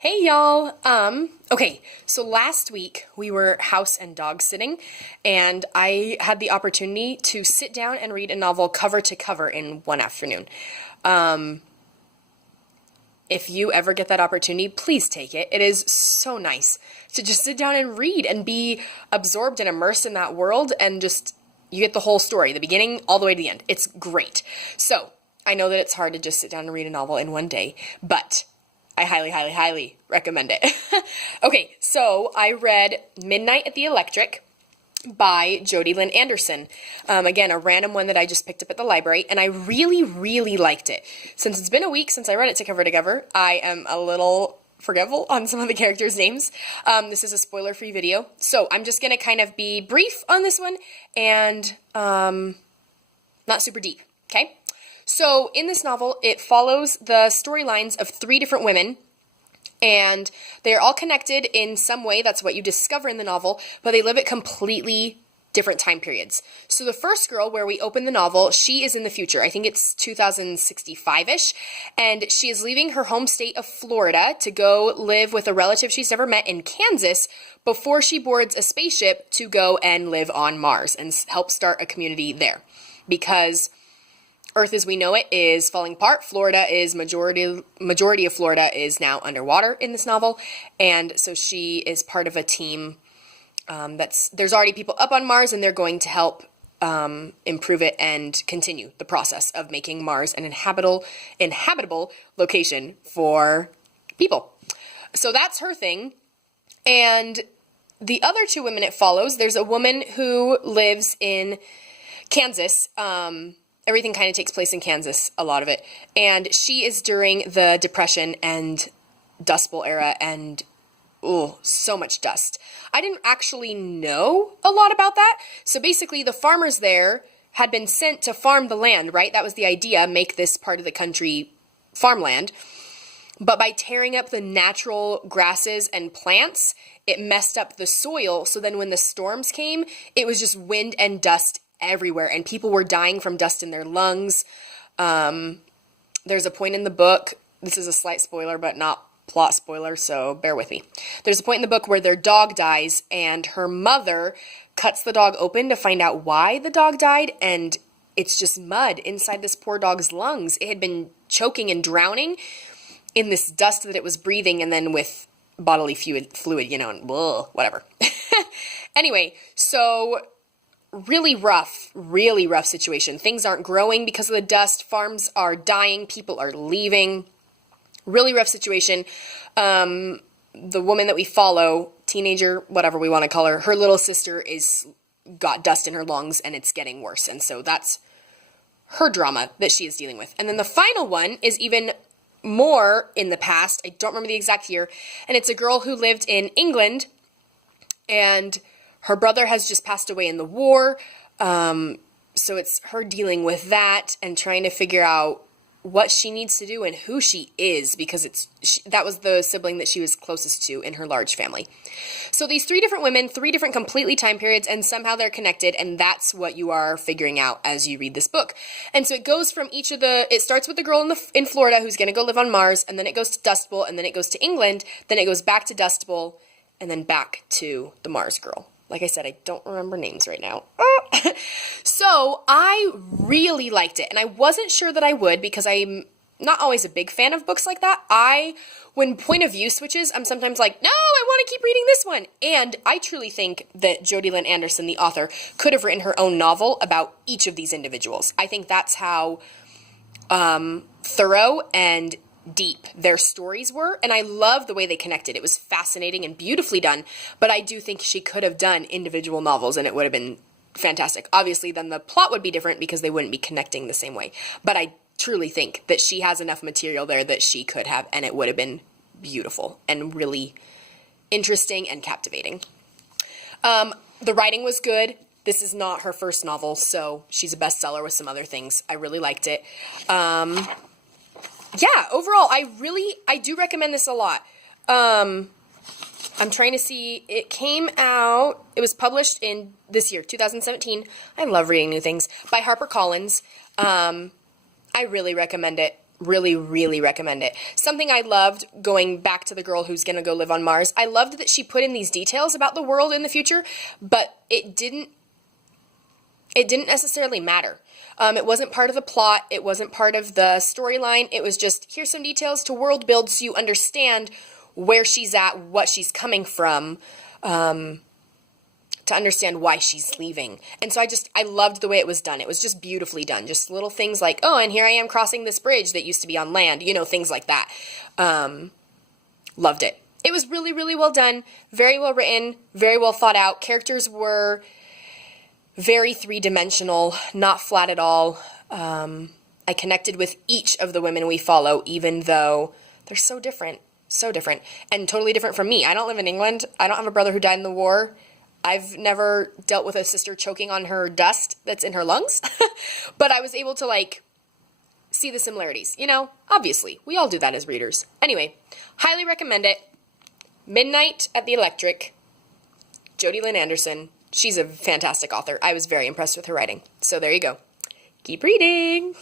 Hey y'all. Okay, so last week we were house and dog sitting, and I had the opportunity to sit down and read a novel cover to cover in one afternoon. If you ever get that opportunity, please take it. It is so nice to just sit down and read and be absorbed and immersed in that world, and just you get the whole story, the beginning all the way to the end. It's great. So, I know that it's hard to just sit down and read a novel in one day, but I highly, highly, highly recommend it. Okay, so I read Midnight at the Electric by Jodi Lynn Anderson. Again, a random one that I just picked up at the library, and I really, really liked it. Since it's been a week since I read it to cover, I am a little forgetful on some of the characters' names. This is a spoiler-free video, so I'm just going to kind of be brief on this one and not super deep, okay? So in this novel, it follows the storylines of three different women, and they are all connected in some way. That's what you discover in the novel, but they live at completely different time periods. So the first girl, where we open the novel, she is in the future. I think it's 2065-ish, and she is leaving her home state of Florida to go live with a relative she's never met in Kansas before she boards a spaceship to go and live on Mars and help start a community there. Because Earth as we know it is falling apart. Florida is majority of Florida is now underwater in this novel, and so she is part of a team there's already people up on Mars, and they're going to help improve it and continue the process of making Mars an inhabitable location for people. So that's her thing. And the other two women it follows, there's a woman who lives in Kansas. Everything kind of takes place in Kansas, a lot of it. And she is during the Depression and Dust Bowl era, and so much dust. I didn't actually know a lot about that. So basically, the farmers there had been sent to farm the land, right? That was the idea, make this part of the country farmland. But by tearing up the natural grasses and plants, it messed up the soil. So then when the storms came, it was just wind and dust everywhere, and people were dying from dust in their lungs. There's a point in the book, this is a slight spoiler, but not plot spoiler, so bear with me. There's a point in the book where their dog dies, and her mother cuts the dog open to find out why the dog died, and it's just mud inside this poor dog's lungs. It had been choking and drowning in this dust that it was breathing, and then with bodily fluid, and whatever. Anyway, so really rough situation. Things aren't growing because of the dust. Farms are dying. People are leaving. Really rough situation. The woman that we follow, teenager, whatever we want to call her, her little sister got dust in her lungs, and it's getting worse. And so that's her drama that she is dealing with. And then the final one is even more in the past. I don't remember the exact year. And it's a girl who lived in England, and her brother has just passed away in the war, so it's her dealing with that and trying to figure out what she needs to do and who she is, because that was the sibling that she was closest to in her large family. So these three different women, three different completely time periods, and somehow they're connected, and that's what you are figuring out as you read this book. And so it goes from it starts with the girl in Florida who's going to go live on Mars, and then it goes to Dust Bowl, and then it goes to England, then it goes back to Dust Bowl, and then back to the Mars girl. Like I said, I don't remember names right now. So I really liked it, and I wasn't sure that I would, because I'm not always a big fan of books like that. When point of view switches, I'm sometimes like, no, I want to keep reading this one. And I truly think that Jodi Lynn Anderson, the author, could have written her own novel about each of these individuals. I think that's how thorough and deep their stories were, and I love the way they connected. It was fascinating and beautifully done, but I do think she could have done individual novels, and it would have been fantastic. Obviously, then the plot would be different because they wouldn't be connecting the same way, but I truly think that she has enough material there that she could have, and it would have been beautiful and really interesting and captivating. The writing was good. This is not her first novel, so she's a bestseller with some other things. I really liked it. Yeah, overall, I do recommend this a lot. I'm trying to see, it was published in this year, 2017. I love reading new things, by HarperCollins. I really recommend it. Really, really recommend it. Something I loved, going back to the girl who's going to go live on Mars, I loved that she put in these details about the world in the future, but it didn't necessarily matter. It wasn't part of the plot. It wasn't part of the storyline. It was just, here's some details to world build so you understand where she's at, what she's coming from, to understand why she's leaving. And so I loved the way it was done. It was just beautifully done. Just little things like, oh, and here I am crossing this bridge that used to be on land, things like that. Loved it. It was really, really well done, very well written, very well thought out. Characters were very three-dimensional, not flat at all. I connected with each of the women we follow, even though they're so different, and totally different from me. I don't live in England. I don't have a brother who died in the war. I've never dealt with a sister choking on her dust that's in her lungs, but I was able to, see the similarities. Obviously, we all do that as readers. Anyway, highly recommend it. Midnight at the Electric, Jodi Lynn Anderson. She's a fantastic author. I was very impressed with her writing. So there you go. Keep reading!